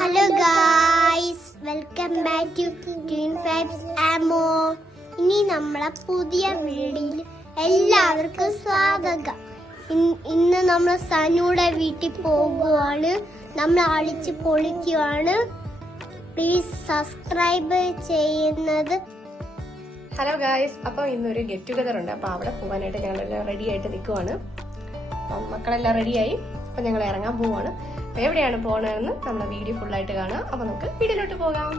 Hello guys, welcome back to twin vibes ആമോ. ഇനി നമ്മളെ പുതിയ വീഡിയോയിൽ എല്ലാവർക്കും സ്വാഗതം. ഇന്ന് നമ്മൾ സനുയുടെ വീട്ടിൽ പോകുവാണ്. നമ്മൾ അടിച്ച് പൊളിക്കുവാണ്. പ്ലീസ് സബ്സ്ക്രൈബ് ചെയ്യുന്നത്. ഹലോ ഗായ്സ്, അപ്പോൾ ഇന്നൊരു ഗെറ്റ് ടുഗദർ ഉണ്ട്. അപ്പോൾ അവിടെ പോകാനായിട്ട് ഞങ്ങളെല്ലാം റെഡി ആയിട്ട് നിൽക്കുവാണ്. അപ്പം മക്കളെല്ലാം റെഡിയായി. അപ്പം ഞങ്ങൾ ഇറങ്ങാൻ പോവാണ്. അപ്പോൾ എവിടെയാണ് പോകണമെന്ന് നമ്മളെ വീഡിയോ ഫുള്ളായിട്ട് കാണാം. അപ്പോൾ നമുക്ക് വീഡിയോയിലോട്ട് പോകാം.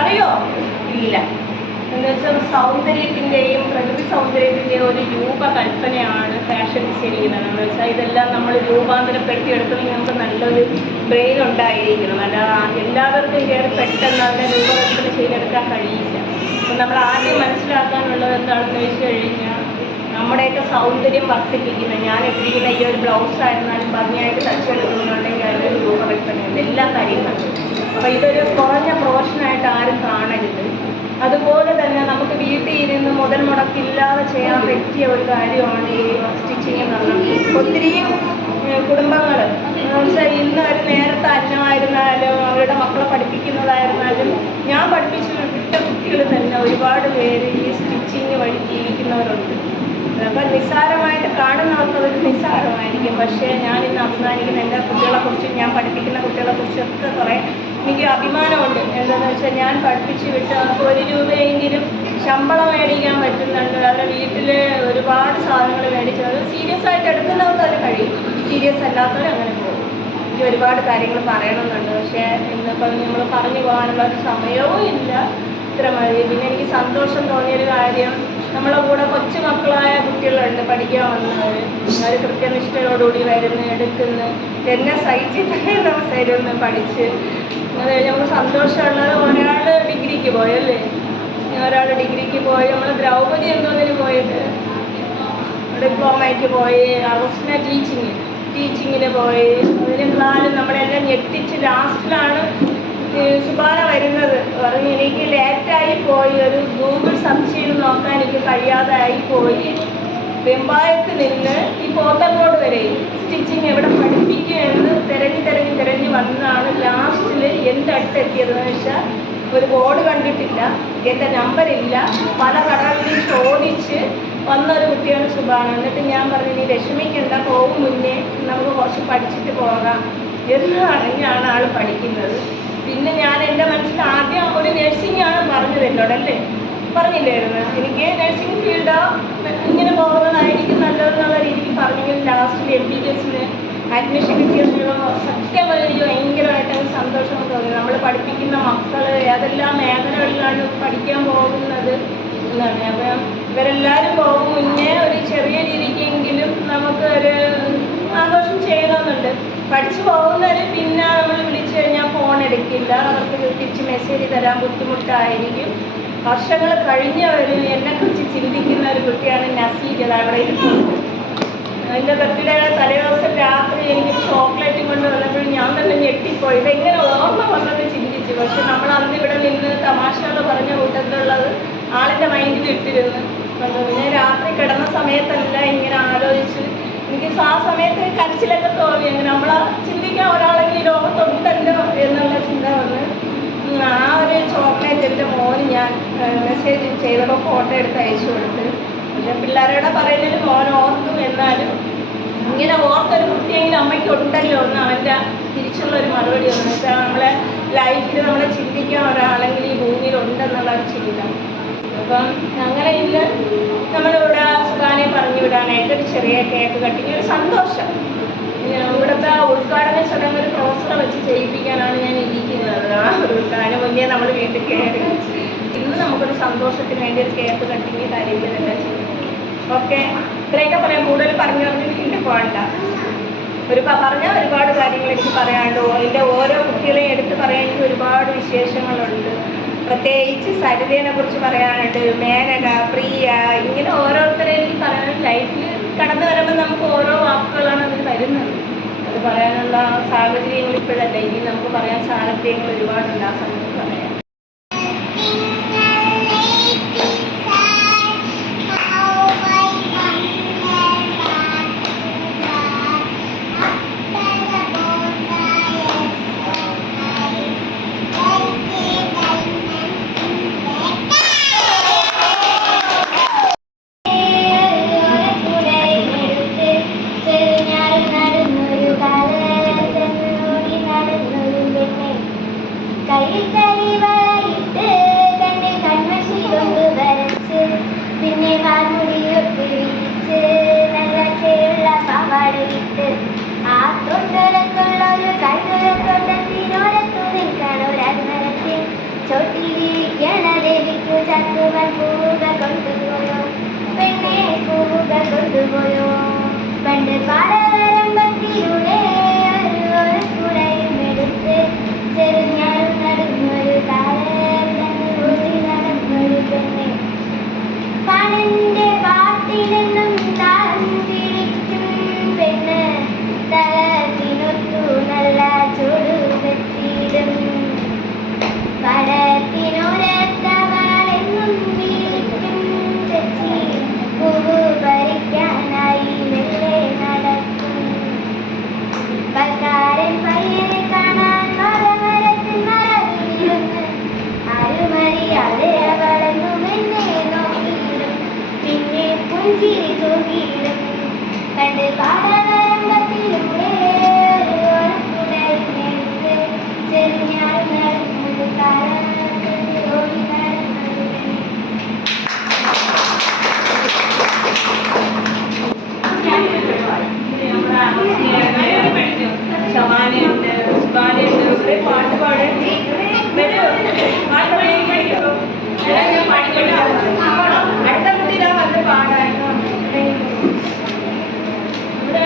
അറിയോ? ഇല്ല. എന്നുവെച്ചാൽ സൗന്ദര്യത്തിന്റെയും പ്രകൃതി സൗന്ദര്യത്തിന്റെയും ഒരു രൂപകൽപ്പനയാണ് ഫാഷൻ ഡിസൈനിങ്. എന്ന് വെച്ചാൽ ഇതെല്ലാം നമ്മൾ രൂപാന്തരപ്പെടുത്തിയെടുക്കണമെങ്കിൽ നമുക്ക് നല്ലൊരു ബ്രെയിൻ ഉണ്ടായിരിക്കണം. അല്ലാതെ എല്ലാവർക്കും കയറി പെട്ടെന്ന് അതിനെ രൂപകൽപ്പന ചെയ്തെടുക്കാൻ കഴിയില്ല. അപ്പം നമ്മൾ ആദ്യം മനസ്സിലാക്കാനുള്ളത് എന്താണെന്ന് വെച്ച് കഴിഞ്ഞാൽ നമ്മുടെയൊക്കെ സൗന്ദര്യം വർദ്ധിപ്പിക്കുന്നത്, ഞാൻ ഇട്ടിരിക്കുന്ന ഈ ഒരു ബ്ലൗസ് ആയിരുന്നാലും ഭംഗിയായിട്ട് തച്ചെടുക്കുന്നുണ്ടെങ്കിൽ അതിനൊരു രൂപകൽപ്പനയുണ്ട് എല്ലാ കാര്യങ്ങളും. അപ്പോൾ ഇതൊരു കുറഞ്ഞ പ്രൊഫഷനായിട്ട് ആരും കാണരുത്. അതുപോലെ തന്നെ നമുക്ക് വീട്ടിൽ ഇരുന്ന് മുതൽ മുടക്കില്ലാതെ ചെയ്യാൻ പറ്റിയ ഒരു കാര്യമാണ് ഈ സ്റ്റിച്ചിങ് എന്നുള്ളത്. ഒത്തിരിയും കുടുംബങ്ങൾ എന്നുവെച്ചാൽ ഇന്ന് ഒരു നേരത്തെ അന്നമായിരുന്നാലും അവരുടെ മക്കളെ പഠിപ്പിക്കുന്നതായിരുന്നാലും ഞാൻ പഠിപ്പിച്ചു വിട്ട കുട്ടികൾ തന്നെ ഒരുപാട് പേര് ഈ സ്റ്റിച്ചിങ് വഴി ജീവിക്കുന്നവരുണ്ട്. അപ്പോൾ നിസ്സാരമായിട്ട് കാണുന്നവർക്ക് അതൊരു നിസ്സാരമായിരിക്കും. പക്ഷേ ഞാനിന്ന് അഭിമാനിക്കുന്ന എൻ്റെ കുട്ടികളെക്കുറിച്ച്, ഞാൻ പഠിപ്പിക്കുന്ന കുട്ടികളെക്കുറിച്ചൊക്കെ കുറേ എനിക്ക് അഭിമാനമുണ്ട്. എന്താണെന്ന് വെച്ചാൽ ഞാൻ പഠിപ്പിച്ച് വിട്ട് അവർക്ക് 1 രൂപയെങ്കിലും ശമ്പളം മേടിക്കാൻ പറ്റുന്നുണ്ട്. അവരുടെ വീട്ടിൽ ഒരുപാട് സാധനങ്ങൾ മേടിച്ച് അത് സീരിയസ് ആയിട്ട് എടുക്കുന്നവർക്ക് അത് കഴിയും, സീരിയസ് അല്ലാത്തവർ അങ്ങനെ പോകും. എനിക്ക് ഒരുപാട് കാര്യങ്ങൾ പറയണമെന്നുണ്ട്, പക്ഷേ ഇന്നിപ്പം നമ്മൾ പറഞ്ഞു പോകാനുള്ള ഒരു സമയവും ഇല്ല. ഇത്ര മതി. പിന്നെ എനിക്ക് സന്തോഷം തോന്നിയൊരു കാര്യം, നമ്മളെ കൂടെ കൊച്ചു മക്കളായ കുട്ടികളുണ്ട് പഠിക്കാൻ വന്നവർ. അവർ കൃത്യനിഷ്ഠയോടുകൂടി വരുന്നു, എടുക്കുന്നു, എന്നെ സഹിച്ച് തരുന്നു പഠിച്ച്. അത് കഴിഞ്ഞ് നമുക്ക് സന്തോഷമുള്ളത്, ഒരാൾ ഡിഗ്രിക്ക് പോയല്ലേ, ഒരാൾ ഡിഗ്രിക്ക് പോയി, നമ്മൾ ദ്രൗപദി എന്തോന്നിന് പോയിട്ട് ഡിപ്ലോമയ്ക്ക് പോയി, അഗസ്റ്റിന ടീച്ചിങ്ങിന് പോയി. അതിനെക്കാളും നമ്മളെല്ലാം ഞെട്ടിച്ച് ലാസ്റ്റിലാണ് സുബാന വരുന്നത്. പറഞ്ഞു എനിക്ക് ലേറ്റായി പോയി, ഒരു ഗൂഗിൾ സെർച്ച് ചെയ്ത് നോക്കാൻ എനിക്ക് കഴിയാതായി പോയി. വെമ്പായത്ത് നിന്ന് ഈ പോത്തങ്കോട് വരെ സ്റ്റിച്ചിങ് എവിടെ പഠിപ്പിക്കുമെന്ന് തിരഞ്ഞ് വന്നാണ് ലാസ്റ്റിൽ എൻ്റെ അടുത്തെത്തിയതെന്ന് വെച്ചാൽ ഒരു ബോർഡ് കണ്ടിട്ടില്ല, എൻ്റെ നമ്പറില്ല, പല കടകളിലും ചോദിച്ച് വന്നൊരു കുട്ടിയാണ് സുബാന. എന്നിട്ട് ഞാൻ പറഞ്ഞു, നീ വിഷമിക്കണ്ട, പോകും മുന്നേ നമുക്ക് കുറച്ച് പഠിച്ചിട്ട് പോകാം എന്ന് അറിഞ്ഞാണ് ആൾ പഠിക്കുന്നത്. പിന്നെ ഞാൻ എൻ്റെ മനസ്സിൽ ആദ്യം ഒരു നഴ്സിംഗ് ആണ് പറഞ്ഞത് എന്നോടല്ലേ, പറഞ്ഞില്ലായിരുന്നു എനിക്ക് നഴ്സിംഗ് ഫീൽഡോ ഇങ്ങനെ പോകുന്നതായിരിക്കും നല്ലതെന്നുള്ള രീതിയിൽ പറഞ്ഞെങ്കിൽ ലാസ്റ്റിൽ MBBS അഡ്മിഷൻ കിട്ടിയപ്പോൾ സത്യം എനിക്ക് ഭയങ്കരമായിട്ട് സന്തോഷം തോന്നി. നമ്മൾ പഠിപ്പിക്കുന്ന മക്കൾ ഏതെല്ലാം മേഖലകളിലാണ് പഠിക്കാൻ പോകുന്നത് എന്നാണ്. അപ്പം ഇവരെല്ലാവരും പോകും മുന്നേ ഒരു ചെറിയ രീതിക്കെങ്കിലും നമുക്ക് ഒരു ആഘോഷം ചെയ്യണമെന്നുണ്ട്. പഠിച്ചു പോകുന്നവർ പിന്നെ നമ്മൾ വിളിച്ചു കഴിഞ്ഞാൽ ഫോൺ എടുക്കില്ല, അവർക്ക് തിരിച്ച് മെസ്സേജ് തരാൻ ബുദ്ധിമുട്ടായിരിക്കും. വർഷങ്ങൾ കഴിഞ്ഞവർ എന്നെക്കുറിച്ച് ചിന്തിക്കുന്ന ഒരു കുട്ടിയാണ് നസീജ്. അവിടെ ഇരിക്കുന്നത്. എൻ്റെ ബർത്ത്ഡേയുടെ തലേദിവസം രാത്രി എനിക്ക് ചോക്ലേറ്റും കൊണ്ട് വന്നപ്പോഴും ഞാൻ തന്നെ ഞെട്ടിപ്പോയി. ഇതെങ്ങനെ ഓർമ്മ വന്നത് ചിന്തിച്ചു. പക്ഷെ നമ്മൾ അന്ന് ഇവിടെ നിന്ന് തമാശകൾ പറഞ്ഞ കൂട്ടത്തിലുള്ളത് ആളിൻ്റെ മൈൻഡിൽ ഇട്ടിരുന്നു. പിന്നെ രാത്രി കിടന്ന സമയത്തല്ല ഇങ്ങനെ ആലോചിച്ച് എനിക്ക് ആ സമയത്ത് കരച്ചിലൊക്കെ തോന്നി. അങ്ങനെ നമ്മൾ ചിന്തിക്കാൻ ഒരാളെങ്കിലും ഈ ലോകത്തുണ്ടല്ലോ എന്നുള്ള ചിന്ത വന്ന് ആ ഒരു ചോക്ലേറ്റ് എൻ്റെ മോന് ഞാൻ മെസ്സേജ് ചെയ്തപ്പോൾ ഫോട്ടോ എടുത്ത് അയച്ചു കൊടുത്ത്. പക്ഷെ പിള്ളേരോടെ പറയുന്നതിൽ മോൻ ഓർത്തു. എന്നാലും ഇങ്ങനെ ഓർത്തൊരു കുട്ടിയെങ്കിലും അമ്മയ്ക്ക് ഉണ്ടല്ലോ എന്ന് അവൻ്റെ തിരിച്ചുള്ള ഒരു മറുപടി എന്ന് വെച്ചാൽ നമ്മളെ ലൈഫിൽ നമ്മളെ ചിന്തിക്കാൻ ഒരാളെങ്കിലും ഈ ഭൂമിയിൽ ഉണ്ടെന്നുള്ള ഒരു ചിന്ത. അപ്പം അങ്ങനെ ഇന്ന് നമ്മളിവിടെ സുഖാനെ പറഞ്ഞു വിടാനായിട്ട് ഒരു ചെറിയ കേക്ക് കട്ടിങ്, ഒരു സന്തോഷം. ഇവിടുത്തെ ഉദ്ഘാടന ചടങ്ങ് ഒരു പ്രൊഫസറെ വെച്ച് ചെയ്യിപ്പിക്കാനാണ് ഞാൻ ഇരിക്കുന്നത്. ആ ഒരു ഉദ്ഘാടനം മുന്നേ നമ്മൾ വീട്ടിൽ കയറി ഇന്ന് നമുക്കൊരു സന്തോഷത്തിന് വേണ്ടി ഒരു കേക്ക് കട്ടിങ് കാര്യങ്ങളെല്ലാം ചെയ്യും. ഓക്കെ, ഇത്രയൊക്കെ പറയാം. കൂടുതൽ പറഞ്ഞു വീണ്ടും പോകണ്ട. പറഞ്ഞാൽ ഒരുപാട് കാര്യങ്ങൾ എനിക്ക് പറയാനുണ്ട്. അതിൻ്റെ ഓരോ കുട്ടികളെയും എടുത്ത് പറയാൻ ഒരുപാട് വിശേഷങ്ങളുണ്ട്. പ്രത്യേകിച്ച് സരിതേനെ കുറിച്ച് പറയാനുണ്ട്, മേനക, പ്രിയ, ഇങ്ങനെ ഓരോരുത്തരെ എനിക്ക് പറയാനുണ്ട്. ലൈഫിൽ കടന്നു വരുമ്പോൾ നമുക്ക് ഓരോ വാക്കുകളാണ് അതിൽ വരുന്നത്. അത് പറയാനുള്ള സാഹചര്യങ്ങൾ ഇപ്പോഴല്ല, ഇനി നമുക്ക് പറയാൻ സാഹചര്യങ്ങൾ ഒരുപാടുണ്ട്. ആ സമയത്ത് പറയാം. പിന്നെ കാൽമുടിയൊക്കെ വിരിച്ച് നല്ല ചേരുള്ള പാവാടയിട്ട് ആ തൊണ്ടടക്കുള്ള ഒരു കൈതൊഴത്തൊണ്ടത്തിനോരത്തു നിൽക്കാൻ ഒരമരത്തിൽ ചോട്ടിലിരിക്കണ ദേവിക്കു ചത്തുവൻ പൂവുകൾ കൊണ്ടുപോയോ, പെണ്ണെ പൂവുകൾ കൊണ്ടുപോയോ. പണ്ട് പാടവരമ്പത്തിലൂടെ ഒരു കുടയും എടുത്ത് ചെറുഞ്ഞാറും നടന്നൊരു കാലത്തന്നെ ഓടി നടന്നൊരു പെണ്ണെ. പണന്റെ പാട്ടിലെന്നും താളം പിടിക്കും പെണ്ണ്, തലത്തിനൊത്തു നല്ല ചൂടു വെച്ചിടും. പടത്തിനോരത്തവളെന്നും വിളിക്കും തെച്ചി, പൂവ് പറിക്കാനായി വെള്ളെ നടക്കും. പൽക്കാരൻ പയ്യനെ കാണാൻ മരമരത്തിൽ മറവിലിരുന്ന് ആരുമറിയാതെ അവളെന്നും എന്നെ നോക്കിയിടും, പിന്നെ പുഞ്ചിരി തൂക്കിയിടും. കണ്ട് പാടവരമ്പത്തിലൂടെ ഓരക്കുടയുമെടുത്ത് ചെറിഞ്ഞാറും നടന്നൊരു കാലത്ത് ഓടി നടന്നൊരു ശവാനയുണ്ട്, സുബാനയുണ്ട്, ഇവിടെ പാട്ട് പാടാൻ പാട്ട് പഠിക്കുമോ? ഞാൻ പഠിക്കണോ? അടുത്ത കുട്ടിയിലാണ് വന്ന് പാടാൻ. ഇവിടെ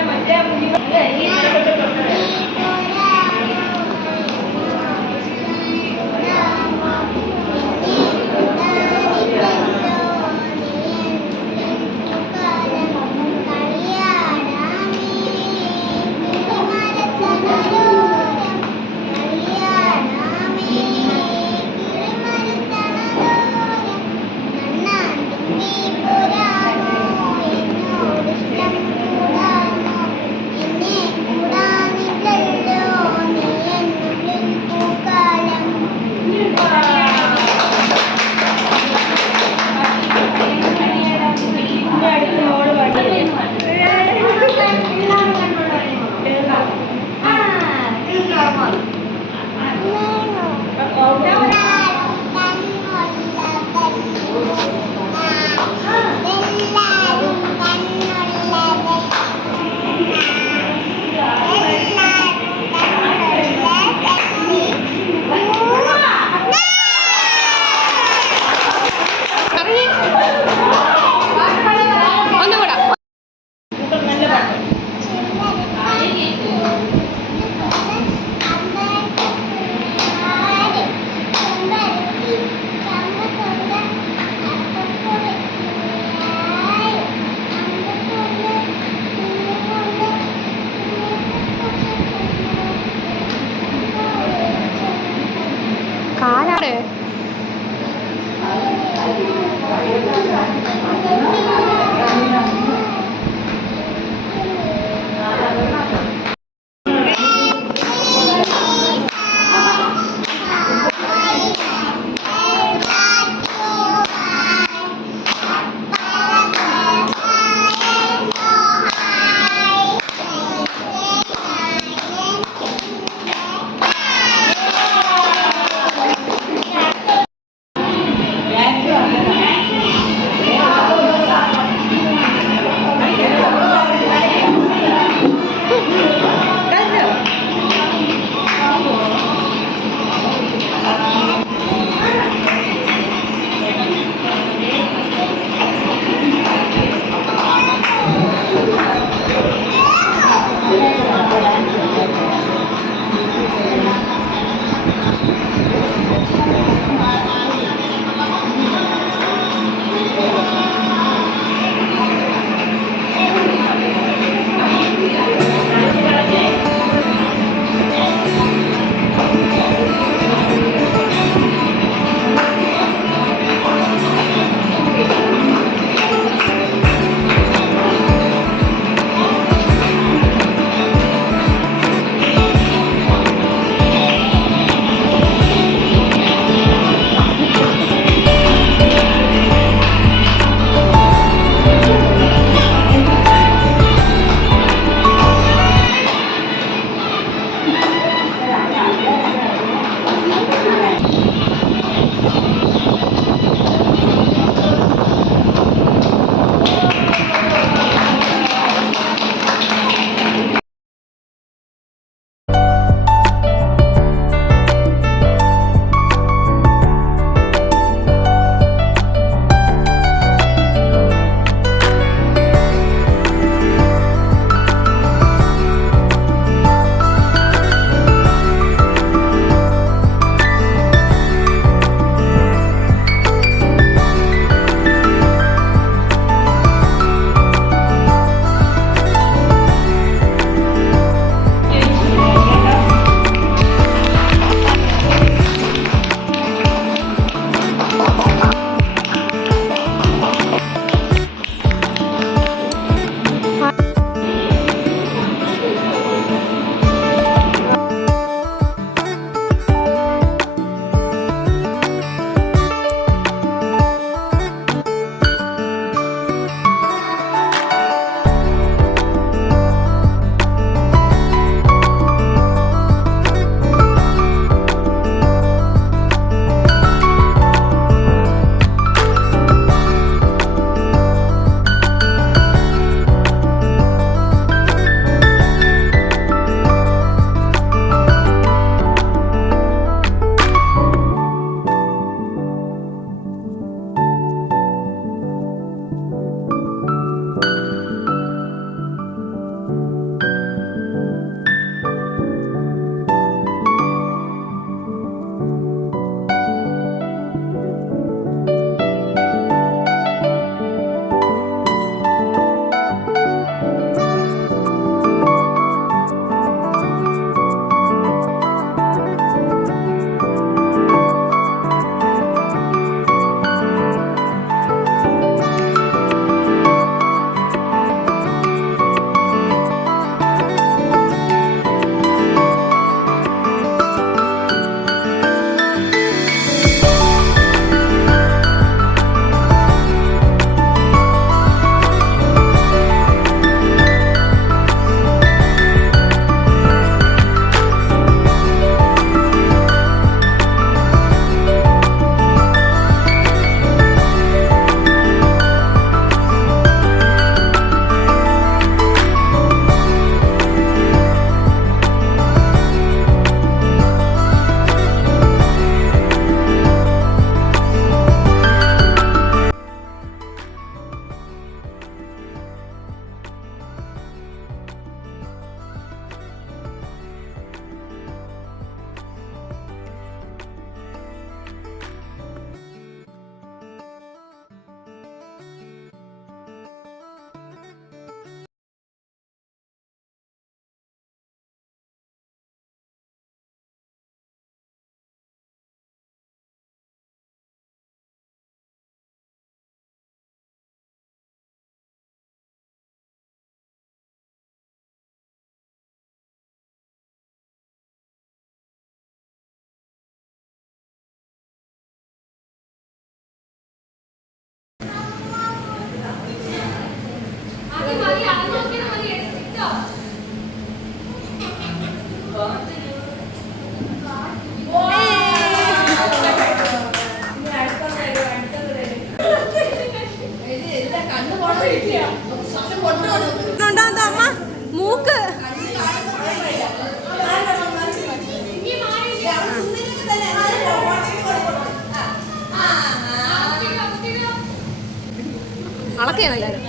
അളക്കുകയാണ് എല്ലാവരും.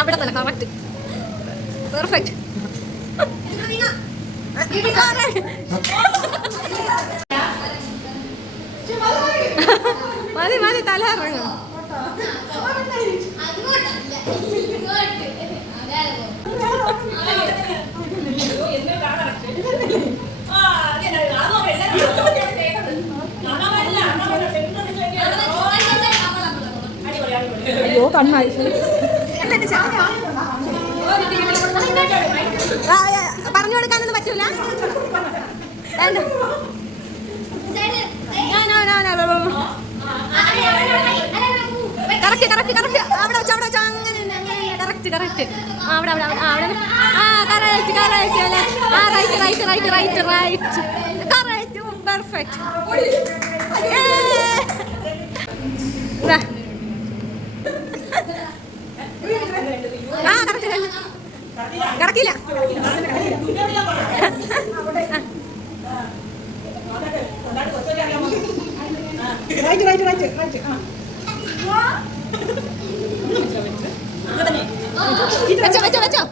അവിടെ തന്നെ കറക്റ്റ് പെർഫെക്റ്റ്. മതി മതി തല ഇറങ്ങും. അയ്യോ കണ്ണായി പറഞ്ഞു കൊടുക്കാനൊന്നും പറ്റൂല. കറക്റ്റ് കറക്റ്റ് കറക്റ്റ് അവിടെ വെച്ച് അങ്ങനെ കറക്റ്റ് കറക്റ്റ് അവിടെ അവിടെ അവിടെ ആ കറക്റ്റ് കറക്റ്റ് അല്ലേ ആ right right right right right correct perfect. ആ കറക്റ്റ് കറക്കില്ല. റൈറ്റ് റൈറ്റ് റൈറ്റ് റൈറ്റ് വെച്ചോ വെച്ചോ വെച്ചോ.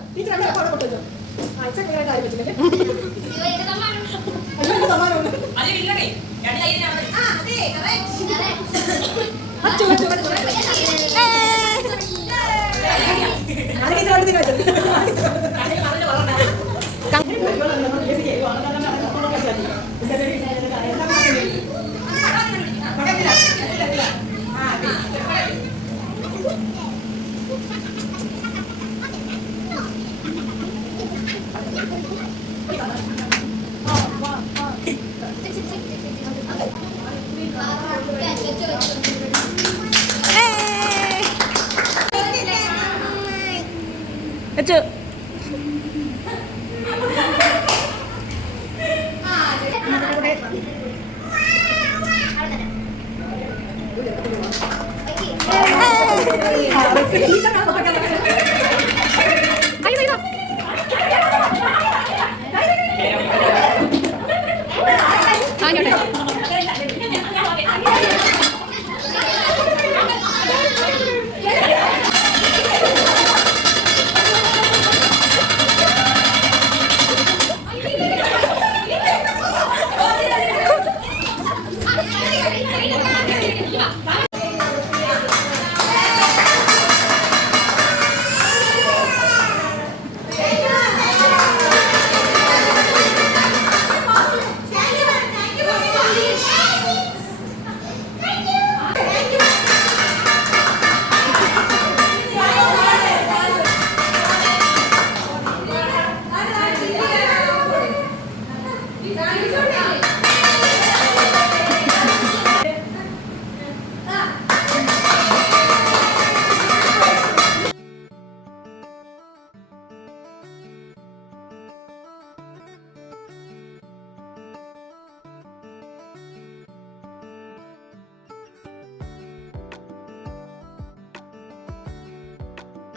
വെച്ചു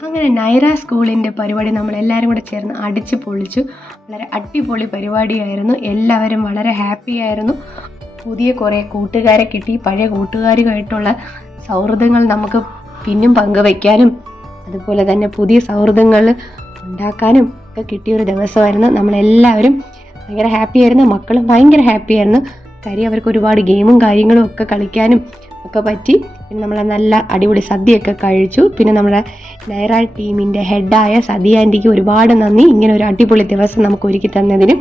അങ്ങനെ നൈറ സ്കൂളിൻ്റെ പരിപാടി നമ്മളെല്ലാവരും കൂടെ ചേർന്ന് അടിച്ച് പൊളിച്ചു. വളരെ അടിപൊളി പരിപാടിയായിരുന്നു. എല്ലാവരും വളരെ ഹാപ്പി ആയിരുന്നു. പുതിയ കുറേ കൂട്ടുകാരെ കിട്ടി. പഴയ കൂട്ടുകാരുമായിട്ടുള്ള സൗഹൃദങ്ങൾ നമുക്ക് പിന്നും പങ്കുവയ്ക്കാനും അതുപോലെ തന്നെ പുതിയ സൗഹൃദങ്ങൾ ഉണ്ടാക്കാനും ഒക്കെ കിട്ടിയൊരു ദിവസമായിരുന്നു. നമ്മളെല്ലാവരും ഭയങ്കര ഹാപ്പി ആയിരുന്നു. മക്കളും ഭയങ്കര ഹാപ്പി ആയിരുന്നു. കാര്യം അവർക്ക് ഒരുപാട് ഗെയിമും കാര്യങ്ങളും ഒക്കെ കളിക്കാനും ഒക്കെ പറ്റി. പിന്നെ നമ്മൾ നല്ല അടിപൊളി സദ്യയൊക്കെ കഴിച്ചു. പിന്നെ നമ്മുടെ നൈറ ടീമിൻ്റെ ഹെഡായ സദ്യ ആൻറ്റിക്ക് ഒരുപാട് നന്ദി. ഇങ്ങനെ ഒരു അടിപൊളി ദിവസം നമുക്ക് ഒരുക്കി തന്നതിനും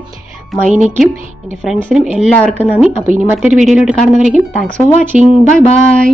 മൈനിക്കും എൻ്റെ ഫ്രണ്ട്സിനും എല്ലാവർക്കും നന്ദി. അപ്പോൾ ഇനി മറ്റൊരു വീഡിയോയിലോട്ട് കാണുന്നവരേക്കും thanks for watching. Bye by.